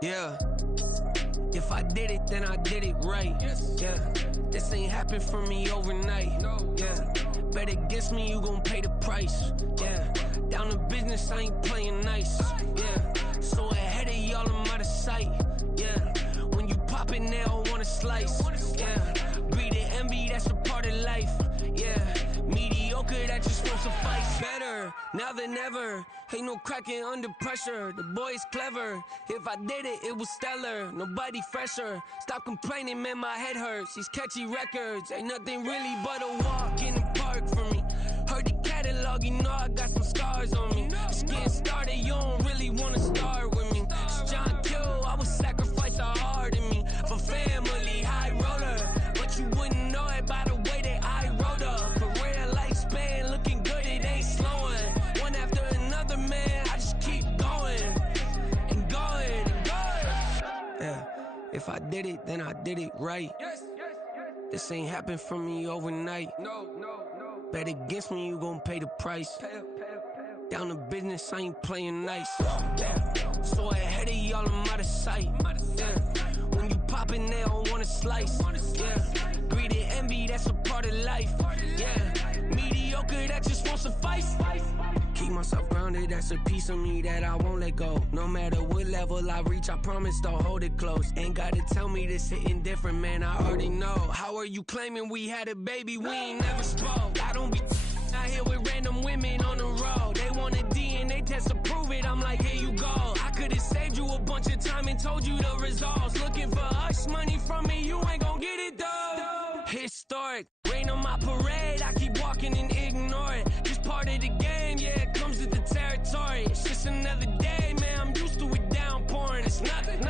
Yeah. If I did it, then I did it right. Yeah. This ain't happened for me overnight. Yeah. Bet against me, you gon' pay the price. Yeah. Down to business, I ain't playing nice. Yeah. So ahead of y'all, I'm out of sight. Yeah. When you pop it, they don't wanna slice. Yeah. Greed and envy, that's a part of life. Yeah. Mediocre, that just won't suffice. Better now than ever. Ain't no cracking under pressure. The boy's clever. If I did it, it was stellar. Nobody fresher. Stop complaining, man, my head hurts. These catchy records ain't nothing really but a walk in the park for me. Heard the catalog, you know I got some scars on me. Just getting started, you don't really wanna start with me. It's John Kill, I would sacrifice a heart in me for family, high roller. But you wouldn't know it by the way that I wrote up. A real lifespan, looking good, it ain't slowing. One after another, man, I just keep going and going and going. Yeah, if I did it, then I did it right. This ain't happened for me overnight. Bet against me, you gon' pay the price. Down to business, I ain't playing nice. Yeah. So ahead of y'all, I'm out of sight. Yeah. When you poppin', they don't wanna slice. Yeah. Greed and envy, that's a part of life. Yeah. Mediocre, that just won't suffice. Keep myself grounded, that's a piece of me that I won't let go. No matter what level I reach, I promise to hold it close. Ain't gotta tell me this hitting different, man, I already know. How are you claiming we had a baby, we ain't never spoke? I don't be out here with random women on the road. They want a DNA test to prove it, I'm like, here you go. I could've saved you a bunch of time and told you the results. Looking for hush money from me, you ain't gon' get it though. Historic, rain on my parade, I keep walking and ignore it. Just part of the game, yeah, it comes with the territory. It's just another day, man, I'm used to it downpouring. It's nothing.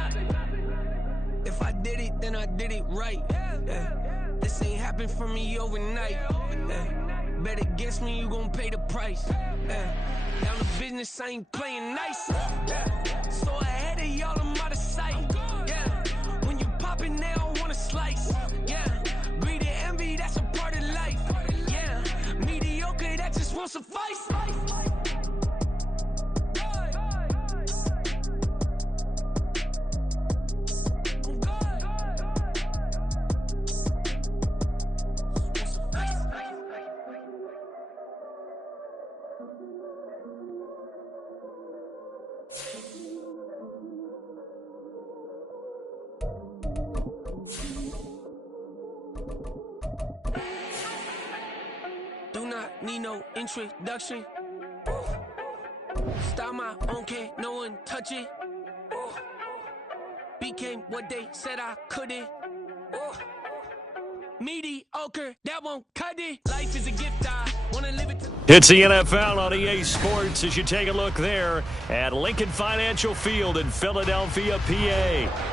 If I did it, then I did it right. Yeah. This ain't happened for me overnight. Yeah. Bet against me, you gon' pay the price. Yeah. Down to business, I ain't playing nice. Yeah. So ahead of y'all, I'm out of sight. Yeah. When you poppin', they don't wanna slice. Yeah. Greed and envy, that's a part of life. Yeah. Mediocre, that just won't suffice. Do not need no introduction. Start my own, can't no one touch it. Became what they said I couldn't. Mediocre, that won't cut it. Life is a gift, I wanna live it. It's the NFL on EA Sports as you take a look there at Lincoln Financial Field in Philadelphia, PA.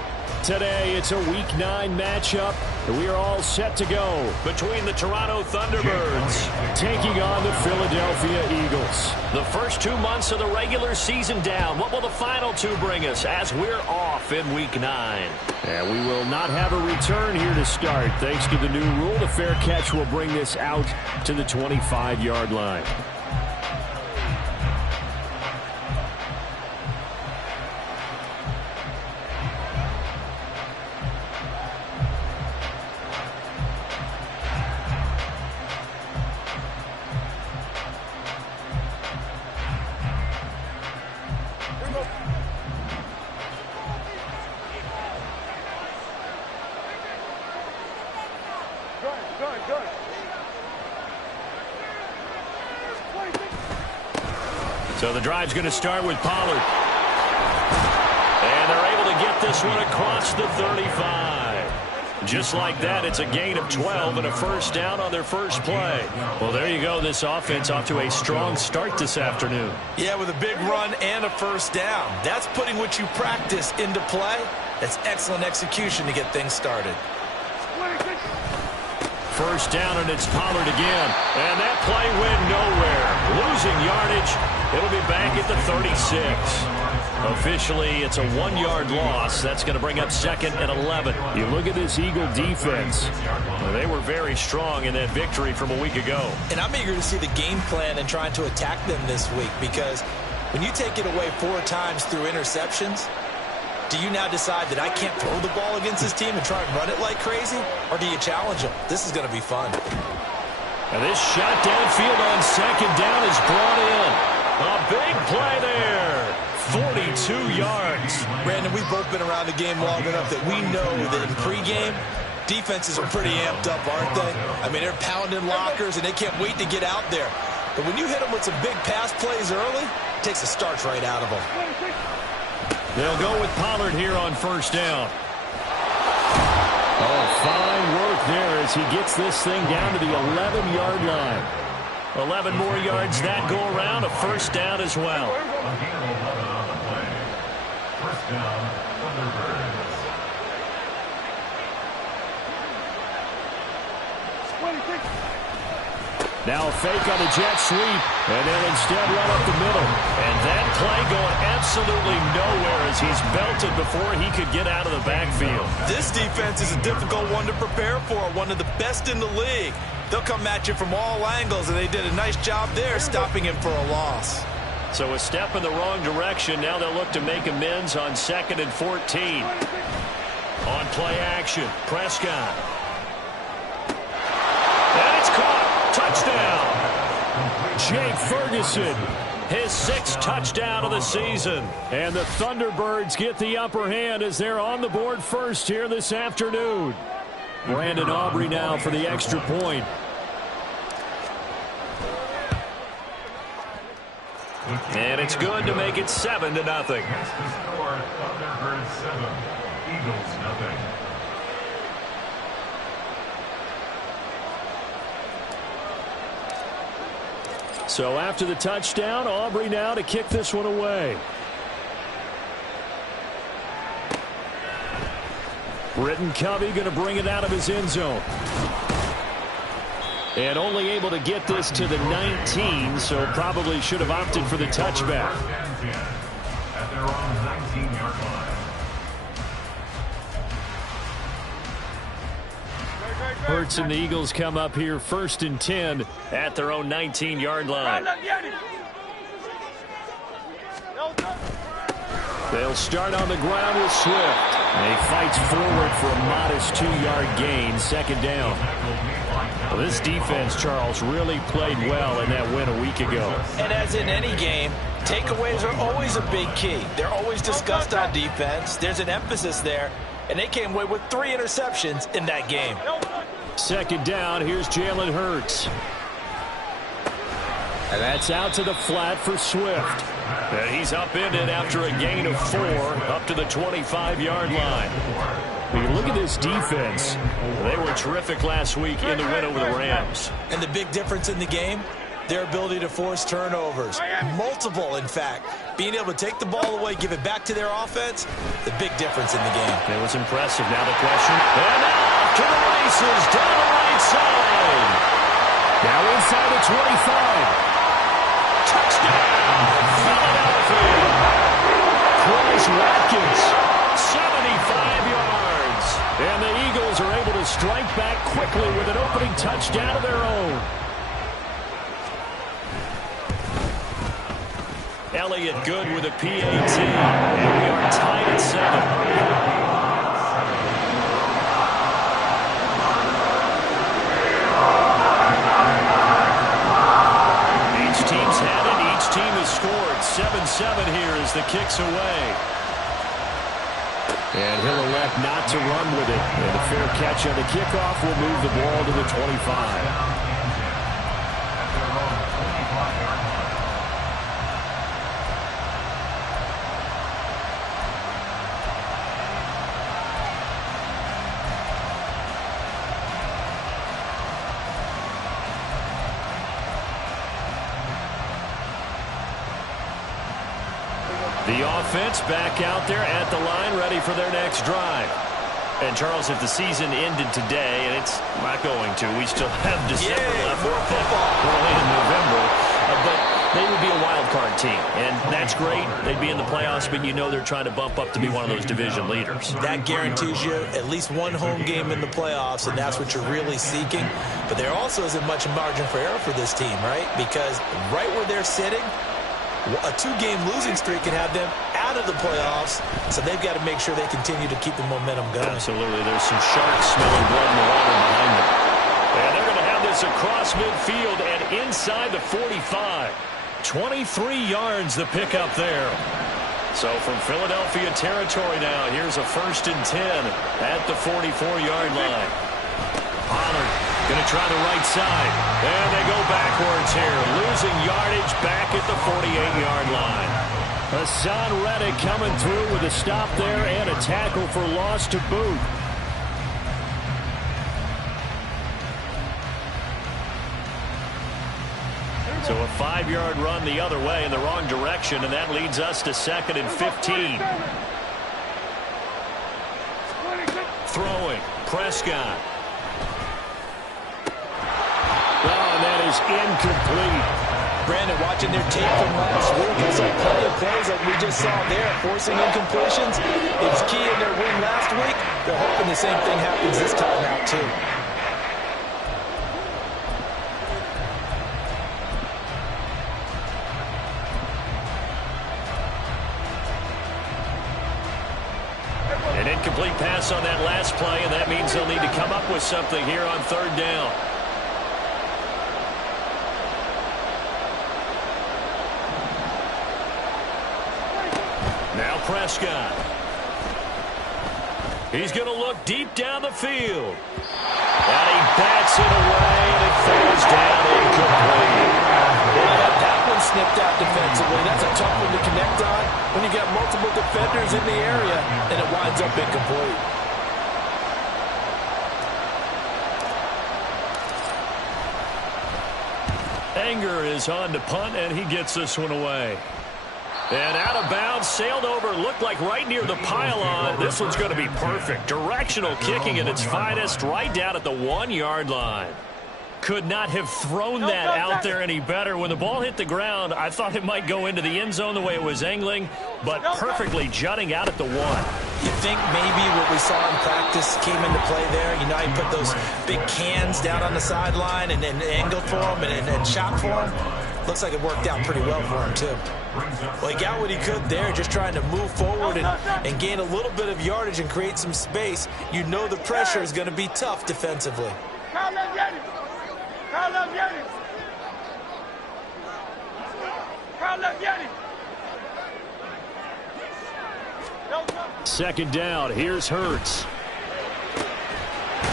Today, it's a Week 9 matchup. We are all set to go between the Toronto Thunderbirds taking on the Philadelphia Eagles. The first 2 months of the regular season down. What will the final two bring us as we're off in Week 9? And we will not have a return here to start. Thanks to the new rule, the fair catch will bring this out to the 25-yard line. So the drive's going to start with Pollard. And they're able to get this one across the 35. Just like that, it's a gain of 12 and a first down on their first play. Well, there you go. This offense off to a strong start this afternoon. Yeah, with a big run and a first down. That's putting what you practice into play. That's excellent execution to get things started. First down, and it's Pollard again. And that play went nowhere. Losing yardage. It'll be back at the 36. Officially, it's a 1-yard loss. That's going to bring up 2nd and 11. You look at this Eagle defense. Well, they were very strong in that victory from a week ago. And I'm eager to see the game plan and trying to attack them this week, because when you take it away 4 times through interceptions, Do you now decide that I can't throw the ball against this team and try and run it like crazy? Or do you challenge them? This is going to be fun. And this shot downfield on second down is brought in. A big play there. 42 yards. Brandon, we've both been around the game long enough that we know that in pregame, defenses are pretty amped up, aren't they? I mean, they're pounding lockers, and they can't wait to get out there. But when you hit them with some big pass plays early, it takes the starch right out of them. They'll go with Pollard here on first down. Oh, fine work there as he gets this thing down to the 11-yard line. 11 more yards that go around, a first down as well. First down, Thunderbirds. Now a fake on the jet sweep, and they'll instead run up the middle. And that play going absolutely nowhere as he's belted before he could get out of the backfield. This defense is a difficult one to prepare for, one of the best in the league. They'll come at you from all angles, and they did a nice job there stopping him for a loss. So a step in the wrong direction. Now they'll look to make amends on 2nd and 14. On play action, Prescott. And it's caught. Touchdown. Jake Ferguson, his 6th touchdown of the season. And the Thunderbirds get the upper hand as they're on the board first here this afternoon. Brandon Aubrey now for the extra point. And it's good to make it 7-0. Thunderbirds 7, Eagles nothing. So after the touchdown, Aubrey now to kick this one away. Britton Covey going to bring it out of his end zone. And only able to get this to the 19, so probably should have opted for the touchback. At their own 19-yard line. Hurts and the Eagles come up here 1st and 10 at their own 19-yard line. They'll start on the ground with Swift. And he fights forward for a modest 2-yard gain, 2nd down. Well, this defense, Charles, really played well in that win a week ago. And as in any game, takeaways are always a big key. They're always discussed on defense. There's an emphasis there. And they came away with 3 interceptions in that game. 2nd down, here's Jalen Hurts. And that's out to the flat for Swift. And he's upended after a gain of 4 up to the 25-yard line. When you look at this defense, they were terrific last week in the win over the Rams. And the big difference in the game, their ability to force turnovers. Multiple, in fact. Being able to take the ball away, give it back to their offense, the big difference in the game. It was impressive. Now the question. And now off to the races down the right side. Now inside the 25. Touchdown, Philadelphia. Chris Watkins, 75 yards. And the Eagles are able to strike back quickly with an opening touchdown of their own. Elliott good with a PAT, and we are tied at 7. Each team's had it, each team has scored. 7-7 here as the kick's away. And he'll elect not to run with it. And a fair catch on the kickoff will move the ball to the 25. The offense back out there at the line, ready for their next drive. And, Charles, if the season ended today, and it's not going to, we still have December left. More football. Early in November. But they would be a wild card team, and that's great. They'd be in the playoffs, but you know they're trying to bump up to be one of those division leaders. That guarantees you at least one home game in the playoffs, and that's what you're really seeking. But there also isn't much margin for error for this team, right? Because right where they're sitting, a 2-game losing streak can have them out run of the playoffs, so they've got to make sure they continue to keep the momentum going. Absolutely. There's some sharks smelling blood in the water behind them. And they're going to have this across midfield and inside the 45. 23 yards the pickup there. So from Philadelphia territory now, here's a 1st and 10 at the 44-yard line. Pollard going to try the right side. And they go backwards here, losing yardage back at the 48-yard line. Hassan Reddick coming through with a stop there and a tackle for loss to boot. So a 5-yard run the other way in the wrong direction, and that leads us to 2nd and 15. Throwing, Prescott. Oh, and that is incomplete. Brandon, watching their tape from last week, it's like plenty of plays like we just saw there, forcing incompletions. It was key in their win last week. They're hoping the same thing happens this time out, too. An incomplete pass on that last play, and that means they'll need to come up with something here on 3rd down. Now Prescott. He's going to look deep down the field. And he bats it away, and it falls down incomplete. That one snipped out defensively. That's a tough one to connect on when you got multiple defenders in the area, and it winds up incomplete. Anger is on to punt, and he gets this one away. And out of bounds, sailed over, looked like right near the pylon. This one's going to be perfect. Directional kicking at its finest, right down at the 1-yard line. Could not have thrown that out there any better. When the ball hit the ground, I thought it might go into the end zone the way it was angling, but perfectly jutting out at the 1. You think maybe what we saw in practice came into play there? You know, he put those big cans down on the sideline and angled for him and shot for him. Looks like it worked out pretty well for him, too. Well, he got what he could there, just trying to move forward and gain a little bit of yardage and create some space. You know the pressure is going to be tough defensively. Second down, here's Hurts.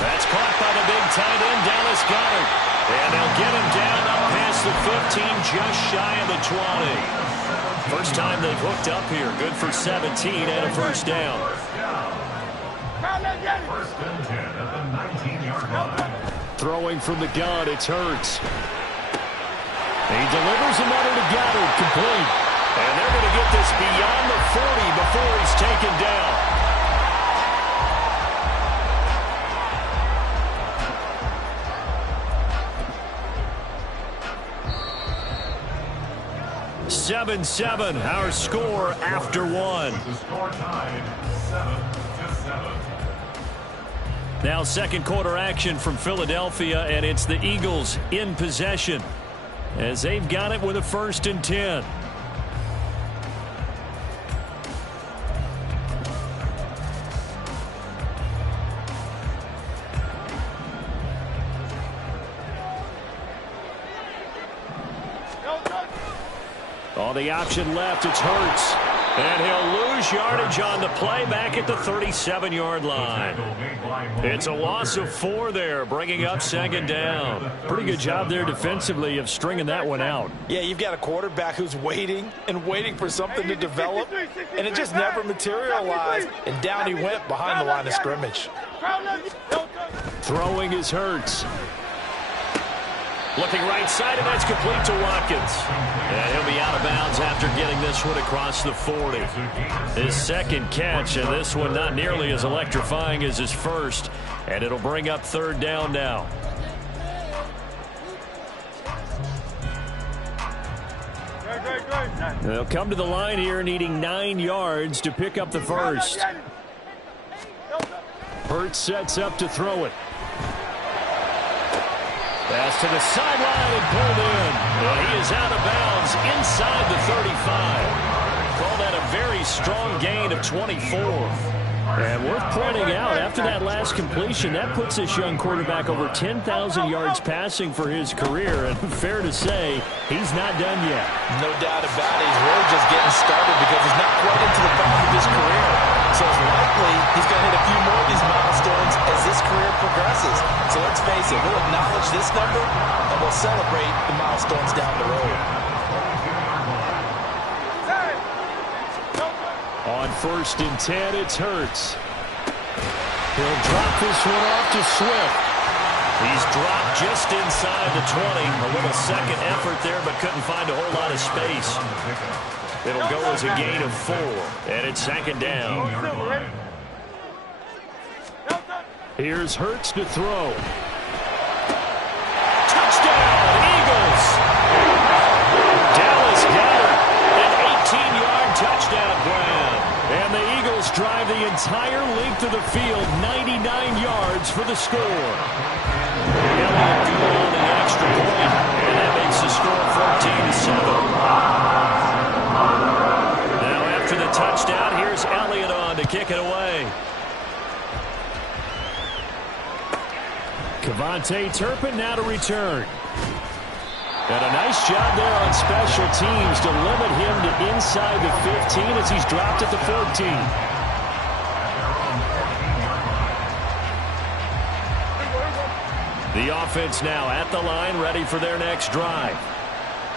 That's caught by the big tight end, Dallas Goedert. And they'll get him down up past the 15, just shy of the 20. First time they've hooked up here. Good for 17 and a 1st down. 1st and 10 at the 19-yard line. Throwing from the gun, it's Hurts. He delivers another to Goedert, complete. And they're going to get this beyond the 40 before he's taken down. 7-7, our score after 1. The score tied 7-7. Now 2nd quarter action from Philadelphia, and it's the Eagles in possession as they've got it with a 1st and 10. On the option left, it's Hurts. And he'll lose yardage on the play back at the 37-yard line. It's a loss of 4 there, bringing up 2nd down. Pretty good job there defensively of stringing that one out. Yeah, you've got a quarterback who's waiting and waiting for something to develop, and it just never materialized. And down he went behind the line of scrimmage. Throwing is Hurts. Looking right side, and that's complete to Watkins. And he'll be out of bounds after getting this one across the 40. His 2nd catch, and this one not nearly as electrifying as his 1st. And it'll bring up 3rd down now. They'll come to the line here needing 9 yards to pick up the 1st. Hurts sets up to throw it. Pass to the sideline and pulled in. Well, he is out of bounds inside the 35. Call that a very strong gain of 24. And worth pointing out, after that last completion, that puts this young quarterback over 10,000 yards passing for his career. And fair to say, he's not done yet. No doubt about it. He's really just getting started because he's not quite into the prime of his career. So it's likely he's going to hit a few more of these milestones as this career progresses. So let's face it, we'll acknowledge this number and we'll celebrate the milestones down the road. On 1st and 10, it's Hurts. He'll drop this one off to Swift. He's dropped just inside the 20. A little second effort there, but couldn't find a whole lot of space. It'll go as a gain of 4, and it's 2nd down. Here's Hurts to throw. Touchdown, Eagles! Dallas Goedert, an 18-yard touchdown grab. And the Eagles drive the entire length of the field, 99 yards for the score. Elliott good on the extra point, and that makes the score 14-7. Now after the touchdown, here's Elliott on to kick it away. Kevontae Turpin now to return. And a nice job there on special teams to limit him to inside the 15 as he's dropped at the 14. The offense now at the line, ready for their next drive.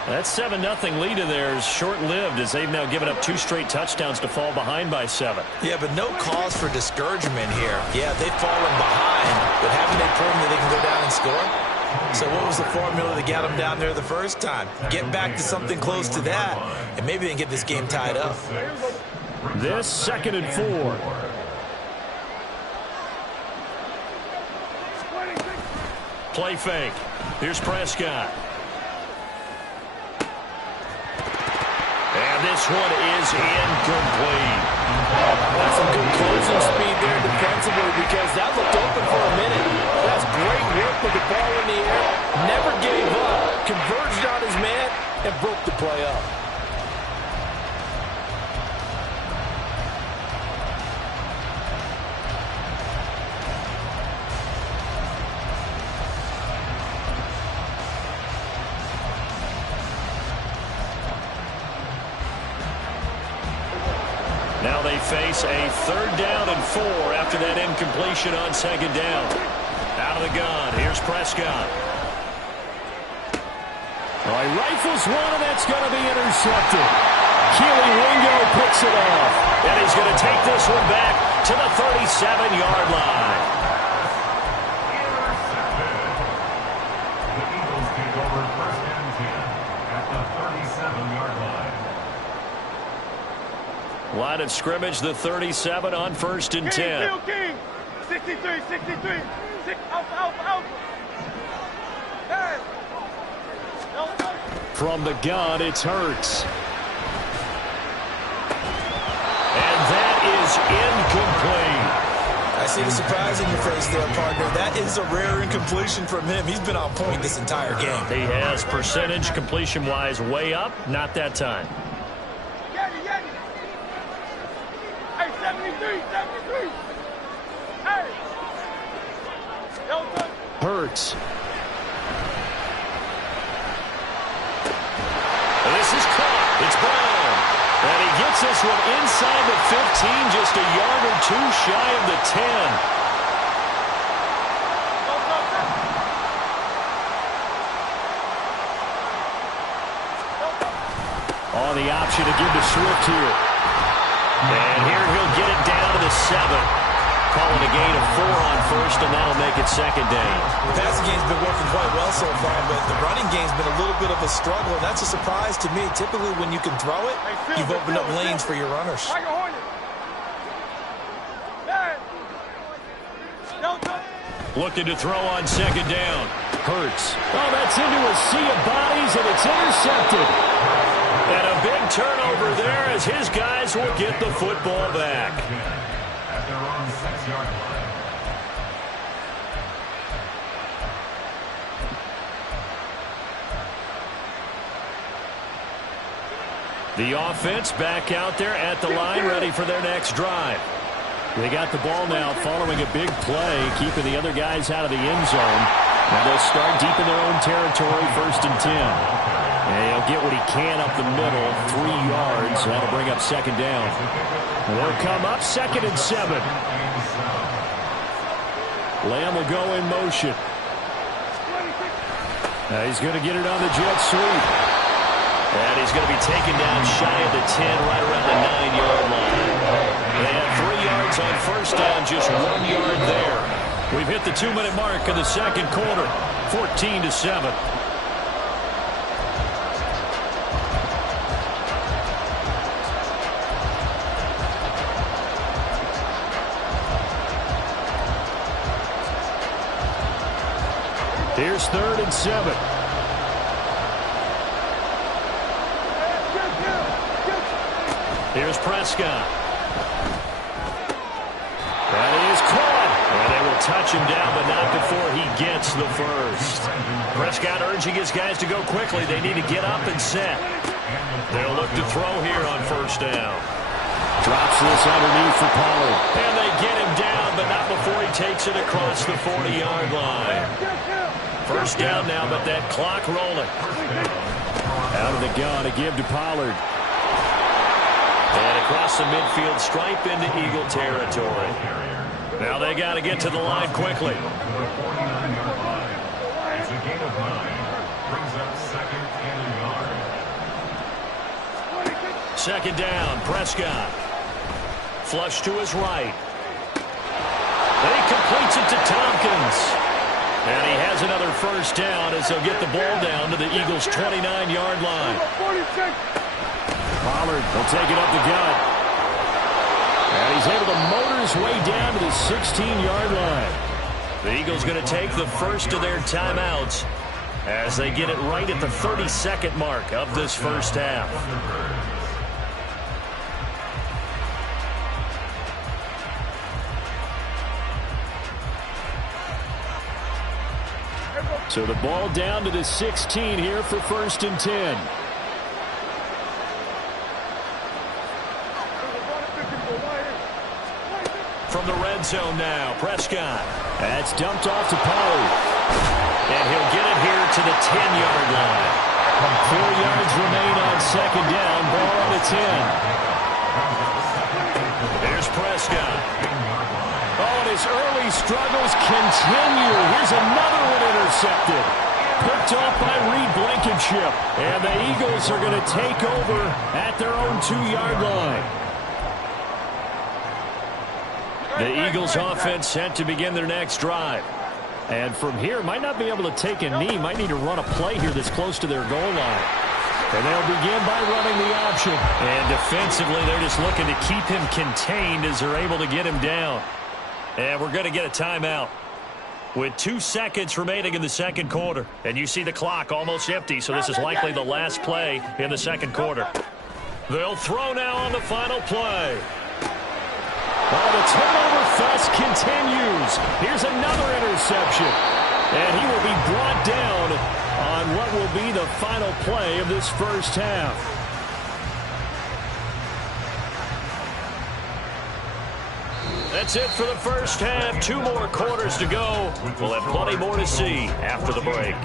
That 7-0 lead of theirs short-lived as they've now given up 2 straight touchdowns to fall behind by 7. Yeah, but no cause for discouragement here. Yeah, they've fallen behind, but haven't they proven that they can go down and score? So what was the formula that got them down there the first time? Get back to something close to that, and maybe they can get this game tied up. This 2nd and 4. Play fake. Here's Prescott. And this one is incomplete. That's some good closing speed there defensively because that looked open for a minute. That's great work with the ball in the air. Never gave up. Converged on his man and broke the play up. Now they face a 3rd down and 4 after that incompletion on 2nd down. Out of the gun, here's Prescott. Well, he rifles one, and that's going to be intercepted. Keely Ringo picks it off, and he's going to take this one back to the 37-yard line. The Eagles take over 1st and 10 at the 37-yard line. Line of scrimmage, the 37 on 1st and 10. King. 63, 63. Out. Hey. From the gun, it's Hurts. And that is incomplete. I see the surprise in your face there, partner. That is a rare incompletion from him. He's been on point this entire game. He has percentage completion-wise way up, not that time. Hey, 73. Hey. Hurts. This is caught. It's Brown. And he gets this one inside the 15, just a yard or 2 shy of the 10. On the option to give to Swift here. And here he'll get it down to the 7. Calling a gain of 4 on 1st, and that'll make it 2nd down. The passing game's been working quite well so far, but the running game's been a little bit of a struggle, and that's a surprise to me. Typically, when you can throw it, you've opened up lanes for your runners. Looking to throw on 2nd down. Hurts. Oh, that's into a sea of bodies, and it's intercepted. And a big turnover there as his guys will get the football back. At their own 6-yard line. The offense back out there at the line, ready for their next drive. They got the ball now following a big play, keeping the other guys out of the end zone. Now they'll start deep in their own territory, 1st and 10. And he'll get what he can up the middle, 3 yards. That'll bring up 2nd down. And they'll come up 2nd and 7. Lamb will go in motion. He's going to get it on the jet sweep. And he's going to be taken down shy of the 10, right around the 9-yard line. They have 3 yards on 1st down, just 1 yard there. We've hit the 2-minute mark of the 2nd quarter, 14-7. Here's 3rd and 7. Here's Prescott. That is caught. And they will touch him down, but not before he gets the first. Prescott urging his guys to go quickly. They need to get up and set. They'll look to throw here on 1st down. Drops this underneath for Pollard. And they get him down, but not before he takes it across the 40-yard line. 1st down now, but that clock rolling. Out of the gun to give to Pollard. And across the midfield stripe into Eagle territory. Now they got to get to the line quickly. It's a gain of 9. Brings up 2nd and a yard. 2nd down, Prescott. Flush to his right. He completes it to Tompkins. And he has another 1st down as they'll get the ball down to the Eagles' 29-yard line. Pollard will take it up the gut. And he's able to motor his way down to the 16-yard line. The Eagles going to take the first of their timeouts as they get it right at the 32nd mark of this 1st half. So the ball down to the 16 here for 1st and 10. From the red zone now, Prescott. That's dumped off to Pollard. And he'll get it here to the 10-yard line. 4 yards remain on 2nd down. Ball on the 10. There's Prescott. Oh, and his early struggles continue. Here's another one intercepted. Picked off by Reed Blankenship. And the Eagles are going to take over at their own 2-yard line. The Eagles offense set to begin their next drive. And from here, might not be able to take a knee. Might need to run a play here that's close to their goal line. And they'll begin by running the option. And defensively, they're just looking to keep him contained as they're able to get him down. And we're going to get a timeout with 2 seconds remaining in the 2nd quarter. And you see the clock almost empty, so this is likely the last play in the 2nd quarter. They'll throw now on the final play. Well, the turnover fest continues. Here's another interception. And he will be brought down on what will be the final play of this 1st half. That's it for the 1st half. 2 more quarters to go. We'll have plenty more to see after the break.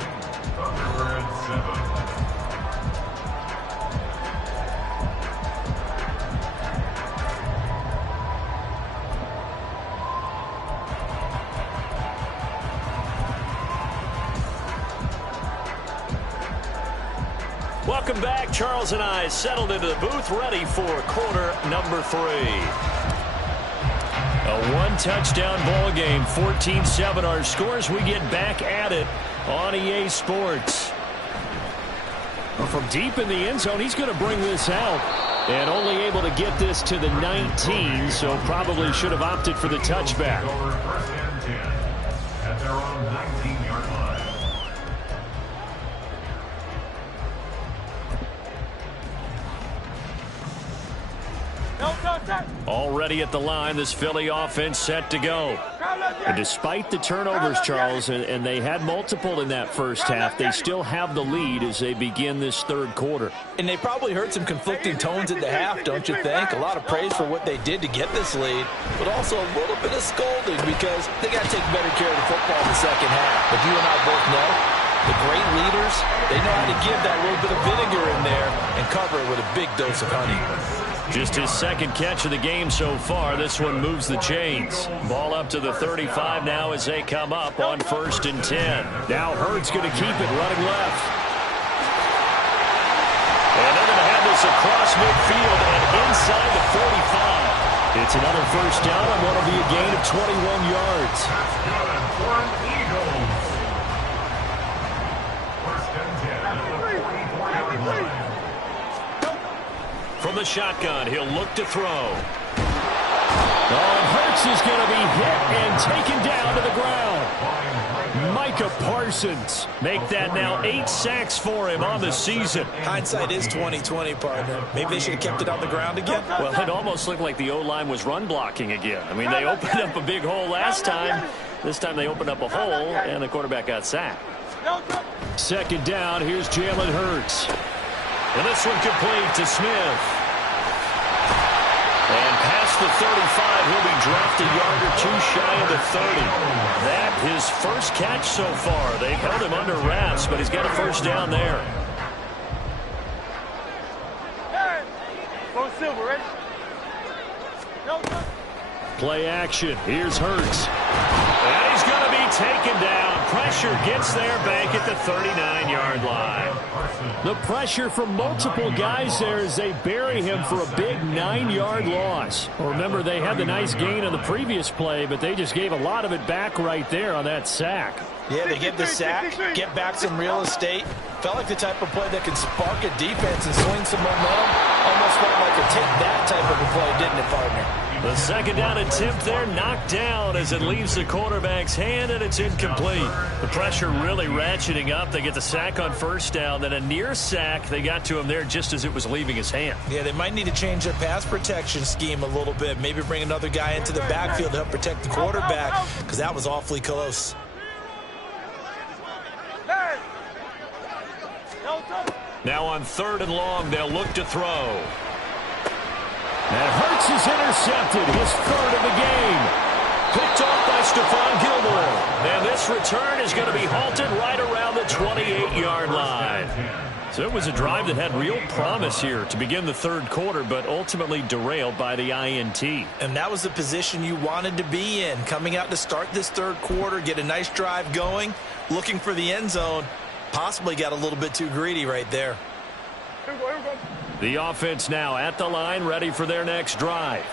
Welcome back. Charles and I settled into the booth, ready for quarter number 3. A 1-touchdown ball game, 14-7 our scores. We get back at it on EA Sports. Well, from deep in the end zone, he's going to bring this out. And only able to get this to the 19, so probably should have opted for the touchback. Over 1st and 10 at their own 19-yard line. Already at the line, this Philly offense set to go. And despite the turnovers, Charles, and they had multiple in that first half, they still have the lead as they begin this third quarter. And they probably heard some conflicting tones at the half, don't you think? A lot of praise for what they did to get this lead, but also a little bit of scolding because they got to take better care of the football in the second half. But you and I both know the great leaders, they know how to give that little bit of vinegar in there and cover it with a big dose of honey. Just his second catch of the game so far. This one moves the chains. Ball up to the 35 now as they come up on 1st and 10. Now Hurts going to keep it running left. And they're going to have this across midfield and inside the 45. It's another first down on what will be a gain of 21 yards. That's good for an Eagles. 1st and 10 at the 44-yard line. From the shotgun, he'll look to throw. Oh, and Hurts is going to be hit and taken down to the ground. Micah Parsons make that now 8 sacks for him on the season. Hindsight is 20/20, partner. Maybe they should have kept it on the ground again. Well, it almost looked like the O-line was run blocking again. I mean, they opened up a big hole last time. This time they opened up a hole, and the quarterback got sacked. 2nd down, here's Jalen Hurts. And this one complete to Smith. And past the 35, he'll be dropped a yard or two shy of the 30. That his first catch so far. They've held him under wraps, but he's got a first down there. Go Silver, ready? Play action. Here's Hurts. And he's going to be taken down. Pressure gets there back at the 39-yard line. The pressure from multiple guys there as they bury him for a big 9-yard loss. Well, remember, they had the nice gain on the previous play, but they just gave a lot of it back right there on that sack. Yeah, they get the sack, get back some real estate. Felt like the type of play that could spark a defense and swing some momentum. Almost felt like a take that type of a play, didn't it, partner? The 2nd down attempt there knocked down as it leaves the quarterback's hand, and it's incomplete. The pressure really ratcheting up. They get the sack on 1st down, then a near sack. They got to him there just as it was leaving his hand. Yeah, they might need to change their pass protection scheme a little bit. Maybe bring another guy into the backfield to help protect the quarterback, because that was awfully close. Now on 3rd and long, they'll look to throw. And Hurts is intercepted, his 3rd of the game. Picked off by Stephon Gilmore. And this return is going to be halted right around the 28-yard line. So it was a drive that had real promise here to begin the 3rd quarter, but ultimately derailed by the INT. And that was the position you wanted to be in. Coming out to start this 3rd quarter, get a nice drive going, looking for the end zone. Possibly got a little bit too greedy right there. The offense now at the line, ready for their next drive.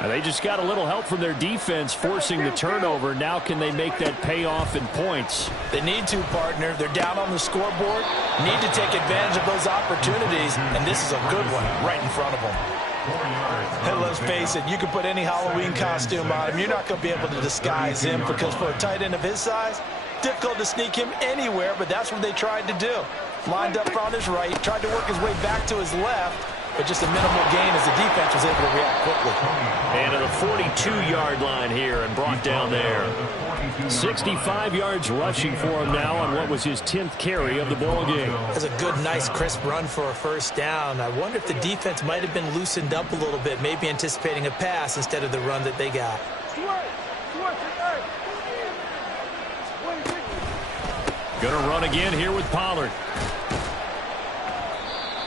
And they just got a little help from their defense forcing the turnover. Now can they make that pay off in points? They need to, partner. They're down on the scoreboard. Need to take advantage of those opportunities. And this is a good one right in front of them. And let's face it, you can put any Halloween costume on him. You're not going to be able to disguise him because for a tight end of his size, difficult to sneak him anywhere, but that's what they tried to do. Lined up on his right, tried to work his way back to his left, but just a minimal gain as the defense was able to react quickly. And to the 42-yard line here and brought down there. 65 yards rushing for him now on what was his 10th carry of the ball game. That's a good, nice, crisp run for a first down. I wonder if the defense might have been loosened up a little bit, maybe anticipating a pass instead of the run that they got. Gonna run again here with Pollard.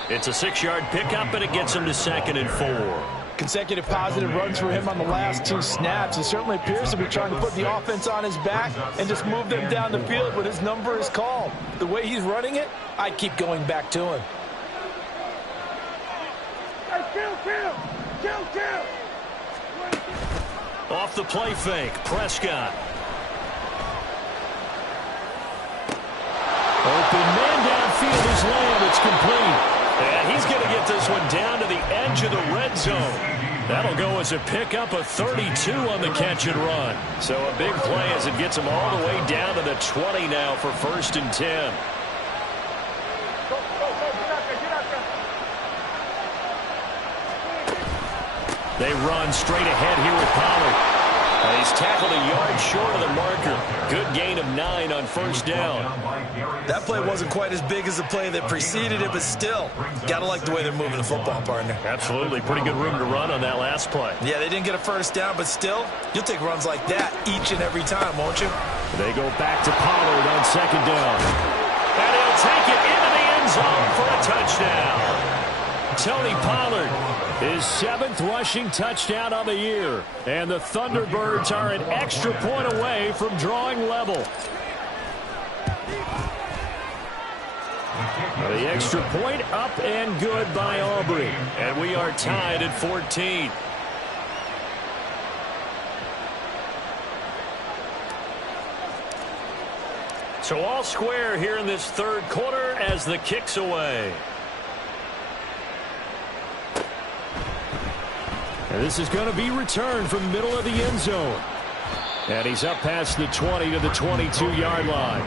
It's a 6-yard pickup, and it gets him to 2nd and 4. Consecutive positive runs for him on the last 2 snaps. He certainly appears to be trying to put the offense on his back and just move them down the field when his number is called. The way he's running it, I keep going back to him. Off the play fake, Prescott. Open man downfield is Lamb. It's complete. And he's going to get this one down to the edge of the red zone. That'll go as a pickup of 32 on the catch and run. So a big play as it gets him all the way down to the 20 now for 1st and 10. They run straight ahead here with Pollard. He's tackled a yard short of the marker. Good gain of 9 on first down. That play wasn't quite as big as the play that preceded it, but still, got to like the way they're moving the football, partner. Absolutely. Pretty good room to run on that last play. Yeah, they didn't get a first down, but still, you'll take runs like that each and every time, won't you? They go back to Pollard on second down. And he'll take it into the end zone for a touchdown. Tony Pollard, his 7th rushing touchdown on the year. And the Thunderbirds are an extra point away from drawing level. The extra point up and good by Aubrey. And we are tied at 14. So all square here in this third quarter as the kick's away. And this is going to be returned from the middle of the end zone. And he's up past the 20 to the 22-yard line.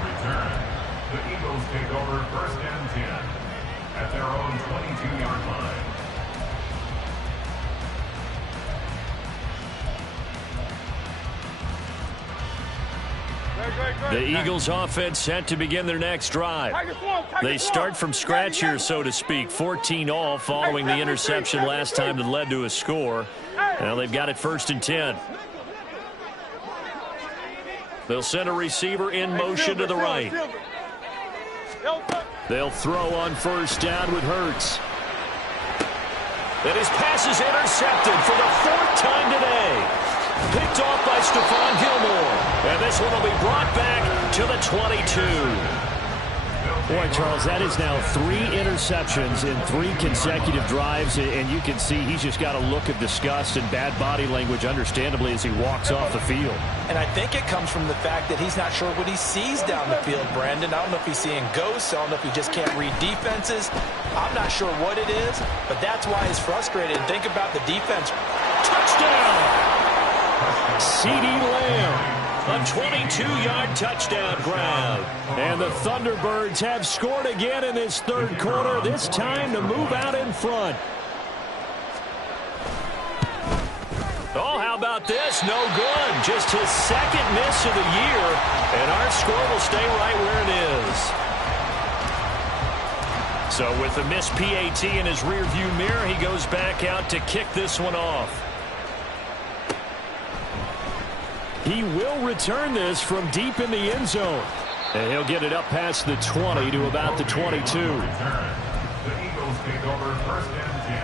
The Eagles take over first and 10 at their own 22-yard line. The Eagles offense set to begin their next drive. They start from scratch here, so to speak. 14 all following the interception last time that led to a score. Now they've got it first and 10. They'll send a receiver in motion to the right. They'll throw on first down with Hurts. And his pass is intercepted for the 4th time today. Picked off by Stephon Gilmore. And this one will be brought back to the 22. Boy, Charles, that is now 3 interceptions in 3 consecutive drives. And you can see he's just got a look of disgust and bad body language, understandably, as he walks off the field. And I think it comes from the fact that he's not sure what he sees down the field, Brandon. I don't know if he's seeing ghosts. I don't know if he just can't read defenses. I'm not sure what it is, but that's why he's frustrated. And think about the defense. Touchdown! CeeDee Lamb. A 22-yard touchdown grab. And the Thunderbirds have scored again in this third quarter, this time to move out in front. Oh, how about this? No good. Just his 2nd miss of the year. And our score will stay right where it is. So with the missed PAT in his rearview mirror, he goes back out to kick this one off. He will return this from deep in the end zone. And he'll get it up past the 20 to about the 22. The Eagles take over first and 10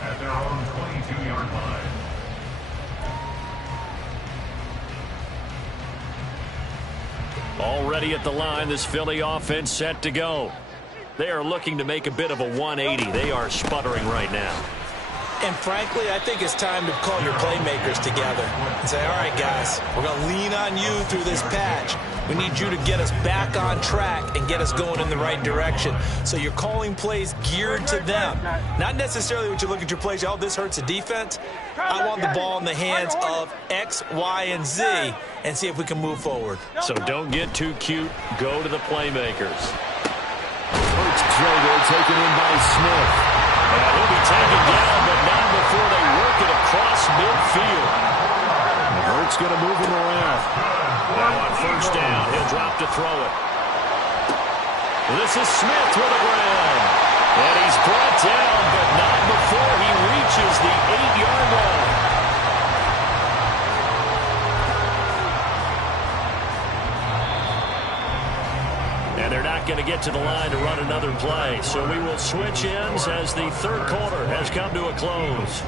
at their own 22-yard line. Already at the line, this Philly offense set to go. They are looking to make a bit of a 180. They are sputtering right now. And frankly, I think it's time to call your playmakers together and say, all right, guys, we're going to lean on you through this patch. We need you to get us back on track and get us going in the right direction. So you're calling plays geared to them. Not necessarily what you look at your plays, oh, this hurts the defense. I want the ball in the hands of X, Y, and Z and see if we can move forward. So don't get too cute. Go to the playmakers. Hurts trigger taken in by Smith. And he'll be taken down, but not before they work it across midfield. Hurts going to move him around. Now on first down, he'll drop to throw it. This is Smith with a grab. And he's brought down, but not before he reaches the 8-yard line. And they're not going to get to the line to run another play. So we will switch ends as the third quarter has come to a close.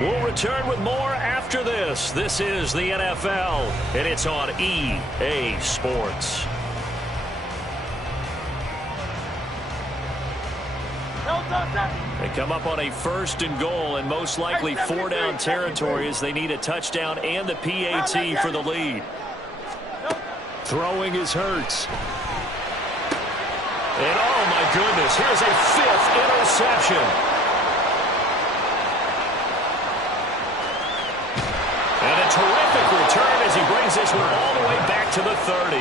We'll return with more after this. This is the NFL, and it's on EA Sports. They come up on a 1st and goal, and most likely 4-down territory as they need a touchdown and the PAT for the lead. Throwing is Hurts. And oh my goodness, here's a 5th interception. And a terrific return as as he brings this one all the way back to the 30.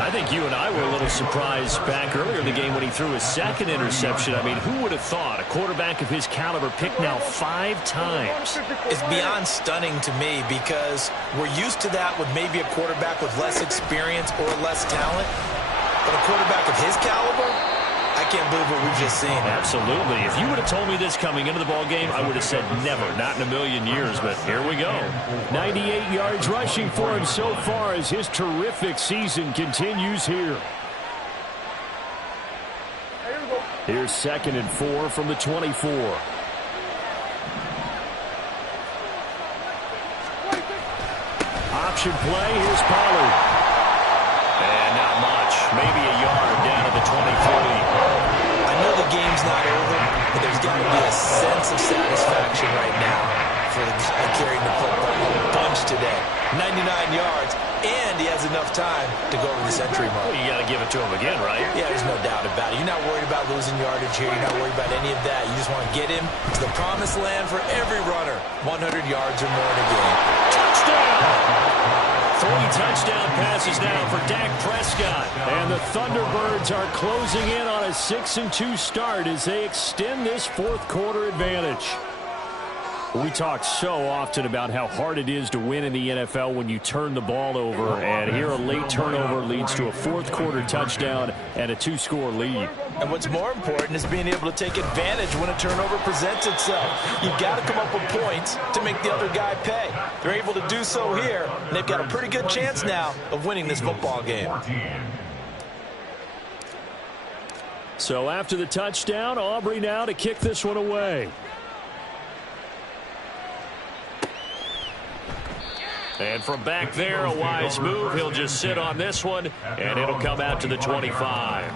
I think you and I were a little surprised back earlier in the game when he threw his second interception. I mean, who would have thought a quarterback of his caliber picked now 5 times? It's beyond stunning to me because we're used to that with maybe a quarterback with less experience or less talent. But a quarterback of his caliber, I can't believe what we've just seen. Absolutely. If you would have told me this coming into the ball game, I would have said never, not in a million years, but here we go. 98 yards rushing for him so far as his terrific season continues here. Here's 2nd and 4 from the 24. Option play, here's Pollard. And not much, maybe a yard down to the 23. I know the game's not over, but there's got to be a sense of satisfaction right now for the guy carrying the football a bunch today. 99 yards, and he has enough time to go over the century mark. Well, you got to give it to him again, right? Yeah, there's no doubt about it. You're not worried about losing yardage here. You're not worried about any of that. You just want to get him to the promised land for every runner. 100 yards or more in a game. Touchdown! 3 touchdown passes now for Dak Prescott. And the Thunderbirds are closing in on a 6-2 start as they extend this fourth-quarter advantage. We talk so often about how hard it is to win in the NFL when you turn the ball over. And here a late turnover leads to a fourth-quarter touchdown and a 2-score lead. And what's more important is being able to take advantage when a turnover presents itself. You've got to come up with points to make the other guy pay. They're able to do so here, and they've got a pretty good chance now of winning this football game. So after the touchdown, Aubrey now to kick this one away. And from back there, a wise move. He'll just sit on this one, and it'll come out to the 25.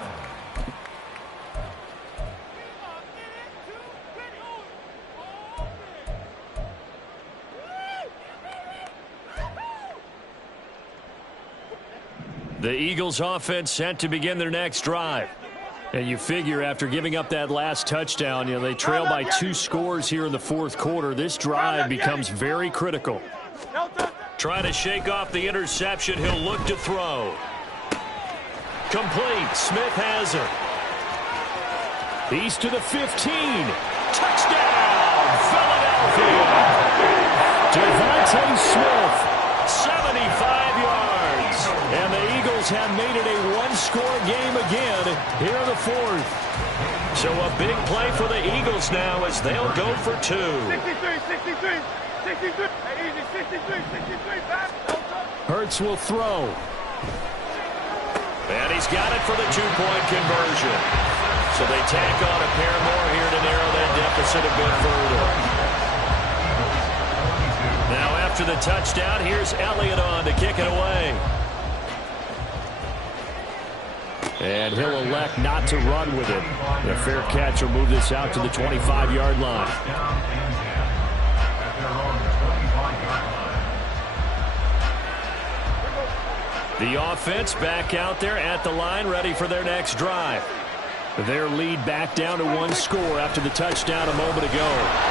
The Eagles offense set to begin their next drive. And you figure after giving up that last touchdown, they trail by 2 scores here in the fourth quarter. This drive becomes very critical. Trying to shake off the interception. He'll look to throw. Complete. Smith has it. He's to the 15. Touchdown, Philadelphia. Devontae Smith, 75 yards. And the Eagles have made it a 1-score game again here in the fourth. So a big play for the Eagles now as they'll go for 2. 63. Easy, 63, back. Hurts will throw. And he's got it for the 2-point conversion. So they tack on a pair more here to narrow that deficit a bit further. Now after the touchdown, here's Elliott on to kick it away. And he'll elect not to run with it. A fair catch will move this out to the 25-yard line. The offense back out there at the line, ready for their next drive. Their lead back down to 1 score after the touchdown a moment ago.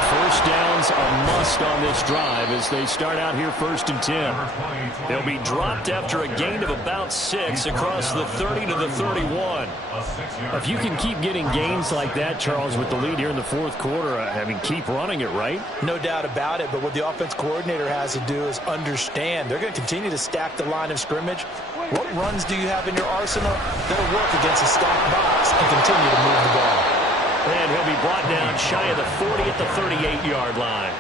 First down's a must on this drive as they start out here 1st and 10. They'll be dropped after a gain of about 6 across the 30 to the 31. If you can keep getting gains like that, Charles, with the lead here in the fourth quarter, I mean, keep running it, right? No doubt about it, but what the offense coordinator has to do is understand. They're going to continue to stack the line of scrimmage. What runs do you have in your arsenal that'll work against a stacked box and continue to move the ball? And he'll be brought down shy of the 40 at the 38-yard line.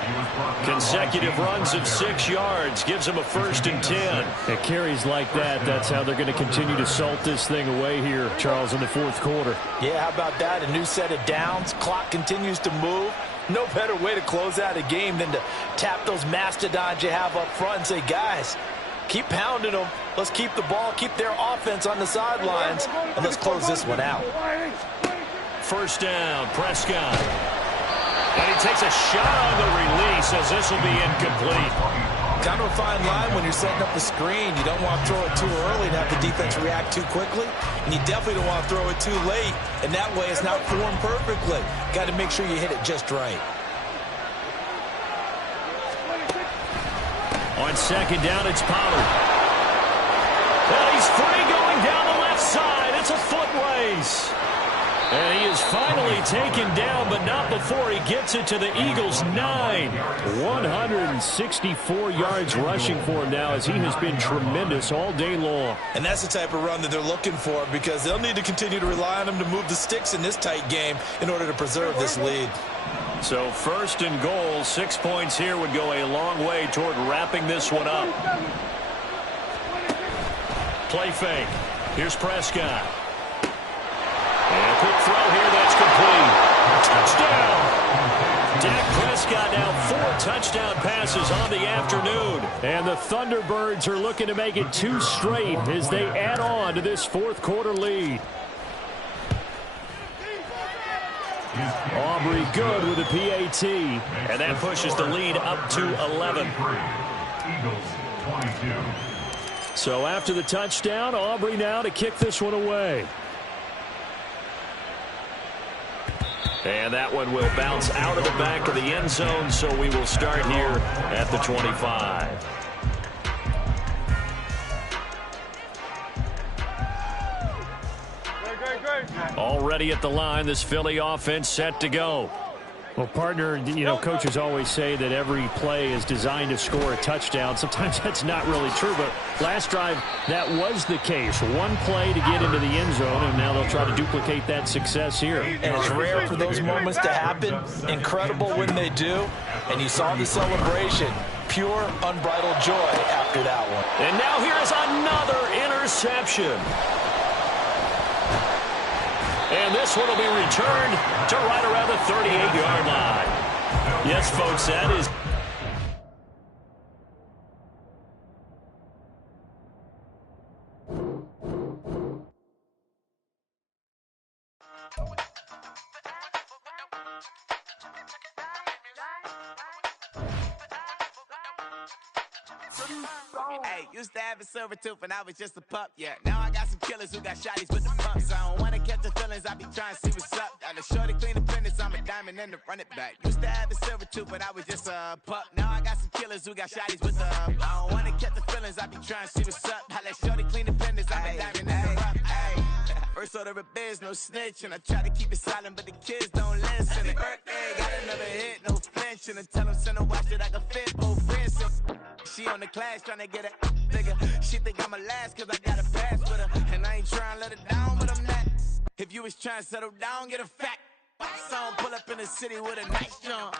Consecutive runs of 6 yards gives him a 1st and 10. It carries like that. That's how they're going to continue to salt this thing away here, Charles, in the fourth quarter. Yeah, how about that? A new set of downs. Clock continues to move. No better way to close out a game than to tap those mastodons you have up front and say, guys, keep pounding them. Let's keep the ball, keep their offense on the sidelines, and let's close this one out. First down, Prescott. And he takes a shot on the release as this will be incomplete. Kind of a fine line when you're setting up the screen. You don't want to throw it too early and have the defense react too quickly. And you definitely don't want to throw it too late, and that way it's not formed perfectly. Got to make sure you hit it just right. On second down, it's Pollard. And he's free going down the left side. It's a foot race. And he is finally taken down, but not before he gets it to the Eagles' 9. 164 yards rushing for him now, as he has been tremendous all day long. And that's the type of run that they're looking for, because they'll need to continue to rely on him to move the sticks in this tight game in order to preserve this lead. So first and goal, 6 points here would go a long way toward wrapping this one up. Play fake. Here's Prescott. And a quick throw here, that's complete. Touchdown! Dak Prescott now 4 touchdown passes on the afternoon. And the Thunderbirds are looking to make it 2 straight as they add on to this fourth quarter lead. Aubrey good with a PAT. And that pushes the lead up to 11. Eagles 22. So after the touchdown, Aubrey now to kick this one away. And that one will bounce out of the back of the end zone, so we will start here at the 25. Already at the line, this Philly offense set to go. Well, partner, you know, coaches always say that every play is designed to score a touchdown. Sometimes that's not really true, but last drive, that was the case. One play to get into the end zone, and now they'll try to duplicate that success here. And it's rare for those moments to happen. Incredible when they do. And you saw the celebration. Pure, unbridled joy after that one. And now here is another interception. And this one will be returned to right around the 38-yard line. Yes, folks, that is... Hey, used to have a silver tooth and I was just a pup, yeah. Now I got some killers who got shotties with the pumps. I don't wanna catch the feelings, I be trying to see what's up. Got a shorty clean the fitness, I'm a diamond and to run it back. Used to have a silver tooth but I was just a pup. Now I got some killers who got shotties with the I don't wanna catch the feelings, I be trying to see what's up. I let shorty clean the fitness, I'm a diamond and to run it. First order of biz, no snitch, and I try to keep it silent, but the kids don't listen. And birthday, got another hit, no flinch, and I tell them send a watch that I can fit both wrists. She on the class trying to get a nigga. She think I'm a last cause I got a pass with her. And I ain't trying to let her down, but I'm not. If you was trying to settle down, get a fact. Song pull up in the city with a nice jump.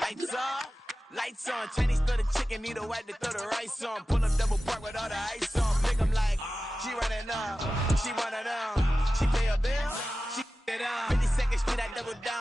Lights off, lights on. Chinese throw the chicken, need a wipe to throw the rice on. Pull up double park with all the ice on. Pick 'em like, she running up, she one of them. She pay a bill.